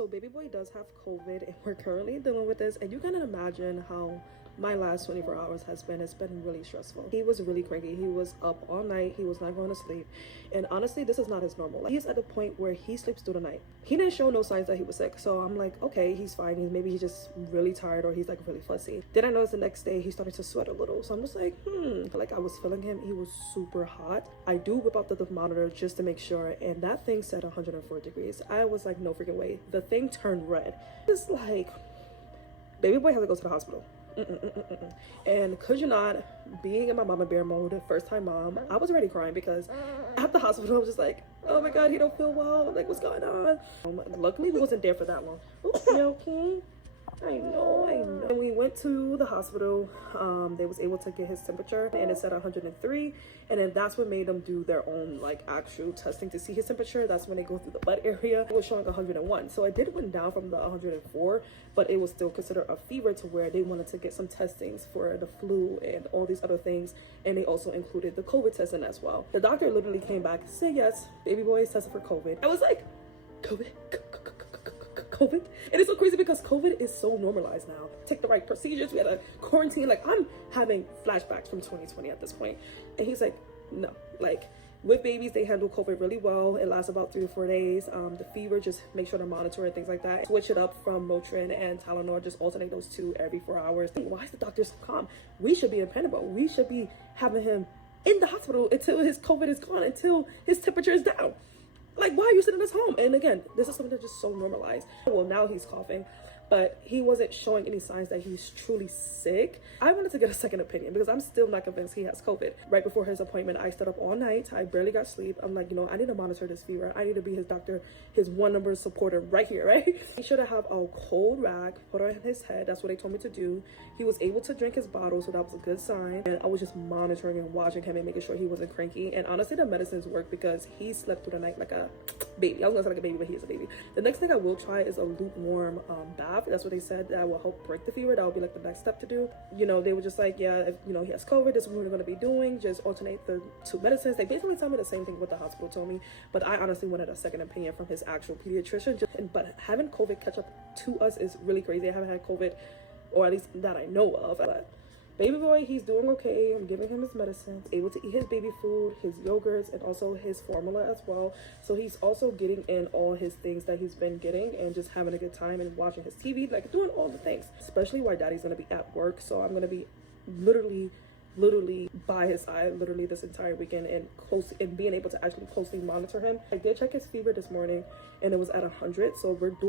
So baby boy does have COVID and we're currently dealing with this, and you can imagine how my last 24 hours has been. It's been really stressful. He was really cranky. He was up all night. He was not going to sleep, and honestly this is not his normal. Like, he's at the point where he sleeps through the night. He didn't show no signs that he was sick, so I'm like, okay, he's fine. Maybe he's just really tired, or he's like really fussy. Then I noticed the next day he started to sweat a little, so I'm just like, like I was feeling him. He was super hot. I do whip out the thermometer just to make sure, and that thing said 104 degrees. I was like, no freaking way. The thing turned red. It's like, baby boy had to go to the hospital. And could you not, being in my mama bear mode, first time mom, I was already crying because at the hospital I was just like, oh my god, he don't feel well, like what's going on. Luckily we wasn't there for that long. Oops, you okay? I know. And we went to the hospital. They was able to get his temperature, and it said 103, and then that's what made them do their own like actual testing to see his temperature. That's when they go through the butt area. It was showing 101, so it did went down from the 104, but it was still considered a fever, to where they wanted to get some testings for the flu and all these other things, and they also included the COVID testing as well. The doctor literally came back, said yes, baby boy is tested for COVID. I was like, COVID? COVID? And it's so crazy because COVID is so normalized now. Take the right procedures. We had a quarantine. Like, I'm having flashbacks from 2020 at this point. And he's like, no. Like, with babies, they handle COVID really well. It lasts about 3 to 4 days. The fever, just make sure to monitor and things like that. Switch it up from Motrin and Tylenol. Just alternate those two every 4 hours. Why is the doctor so calm? We should be in Panama. We should be having him in the hospital until his COVID is gone, until his temperature is down. Like, why are you sitting at home? And again, this is something that's just so normalized. Well, now he's coughing, but he wasn't showing any signs that he's truly sick. I wanted to get a second opinion because I'm still not convinced he has COVID. Right before his appointment, I stayed up all night. I barely got sleep. I'm like, you know, I need to monitor this fever. I need to be his doctor, his one number supporter right here, right? He should have a cold rag put on his head. That's what they told me to do. He was able to drink his bottle, so that was a good sign. And I was just monitoring and watching him and making sure he wasn't cranky. And honestly, the medicines work because he slept through the night like a baby. I was gonna say like a baby, but he is a baby. The next thing I will try is a lukewarm bath. That's what they said that will help break the fever. That will be like the next step to do. You know, they were just like, yeah, if you know he has COVID, this is what we're gonna be doing. Just alternate the two medicines. They basically told me the same thing what the hospital told me, but I honestly wanted a second opinion from his actual pediatrician. But having COVID catch up to us is really crazy. I haven't had COVID, or at least that I know of. But baby boy, he's doing okay. I'm giving him his medicine. He's able to eat his baby food, his yogurts, and also his formula as well. So he's also getting in all his things that he's been getting, and just having a good time and watching his TV, like doing all the things. Especially while daddy's gonna be at work, so I'm gonna be literally by his side literally this entire weekend, and being able to actually closely monitor him. I did check his fever this morning and it was at 100, so we're doing